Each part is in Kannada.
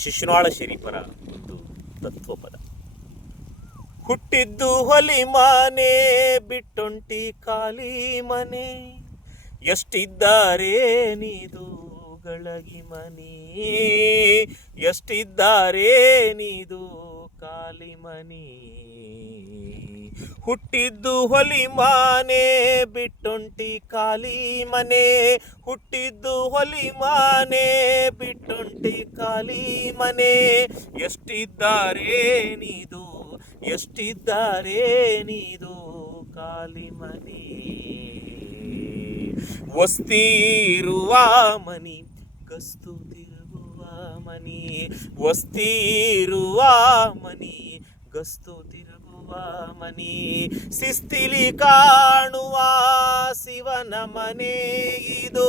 ಶಿಶುನಾಳ ಶರೀಫರ ಒಂದು ತತ್ವಪದ. ಹುಟ್ಟಿದ್ದು ಹೊಲಿ ಮನೆ ಬಿಟ್ಟೊಂಟಿ ಖಾಲಿ ಮನೆ, ಎಷ್ಟಿದ್ದಾರೆ ನೀದು ಗಳಗಿ ಮನಿ, ಎಷ್ಟಿದ್ದಾರೆ ನೀದು ಖಾಲಿ ಮನಿ. ಹುಟ್ಟಿದ್ದು ಹೊಲಿ ಮನೆ ಬಿಟ್ಟೊಂಟಿ ಖಾಲಿ ಮನೆ, ಹುಟ್ಟಿದ್ದು ಹೊಲಿ ಮನೆ ಬಿಟ್ಟೊಂಟಿ ಖಾಲಿ ಮನೆ, ಎಷ್ಟಿದ್ದಾರೆ ನೀದು ಎಷ್ಟಿದ್ದಾರೆ ನೀದು ಖಾಲಿ ಮನಿ. ವಸ್ತಿರುವ ಮನಿ ಗಸ್ತು ತಿರುಗುವ ಮನಿ, ವಸ್ತಿರುವ ಮನಿ ಗಸ್ತು ತಿರುಗುವ ಮನಿ, ಶಿಸ್ತಿಲಿ ಕಾಣುವ ಶಿವನ ಮನೆ ಇದು,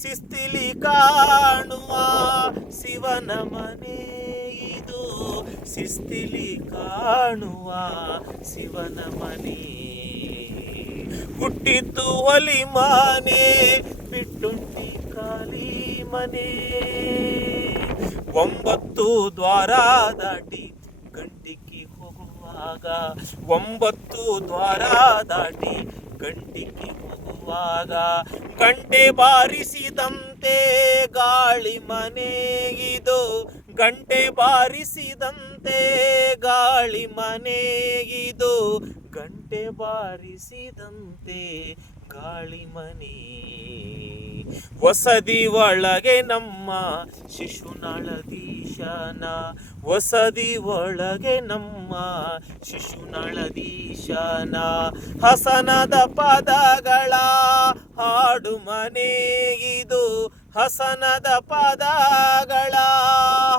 ಶಿಸ್ತಿಲಿ ಕಾಣುವ ಶಿವನ ಮನೆ ಇದು, ಶಿಸ್ತಿಲಿ ಕಾಣುವ ಶಿವನ ಮನೆ. ಹುಟ್ಟಿದ್ದು ಹೊಲಿ ಮನೆ ಬಿಟ್ಟುಂಟಿ ಖಾಲಿ ಮನೆ, 9 ದ್ವಾರ ದಾಟಿ ಗಂಟಿಕ್ಕಿ ಹೋಗುವಾಗ, 9 ದ್ವಾರ ದಾಟಿ ಗಂಟಿಕ್ಕಿ ಹೋಗುವಾಗ, ಗಂಟೆ ಬಾರಿಸಿದಂತೆ ಗಾಳಿ ಮನೆ ಇದು, ಗಂಟೆ ಬಾರಿಸಿದಂತೆ ಗಾಳಿ ಮನೆ ಇದು, ಗಂಟೆ ಬಾರಿಸಿದಂತೆ ಗಾಳಿ ಮನೆ. ವಸದಿ ಒಳಗೆ ನಮ್ಮ ಶಿಶುನಾಳಧೀಶನ, ವಸದಿ ಒಳಗೆ ನಮ್ಮ ಶಿಶುನಾಳಧೀಶನ, ಹಸನದ ಪದಗಳ ಹಾಡು ಮನೆ ಇದು, ಹಸನದ ಪದಗಳ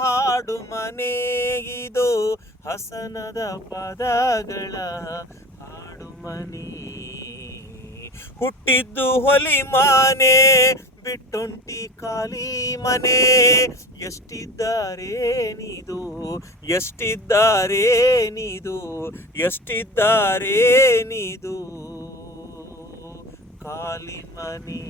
ಹಾಡು ಮನೆ ಇದು, ಹಸನದ ಪದಗಳ ಹಾಡು ಮನೆ. ಹುಟ್ಟಿದ್ದು ಹೊಲಿ ಮನೆ ಬಿಟ್ಟೊಂಟಿ ಖಾಲಿ ಮನೆ, ಎಷ್ಟಿದ್ದಾರೆ ನೀದು ಎಷ್ಟಿದ್ದಾರೆ ನೀದು ಎಷ್ಟಿದ್ದಾರೆ ನೀದು ಖಾಲಿ ಮನೆ.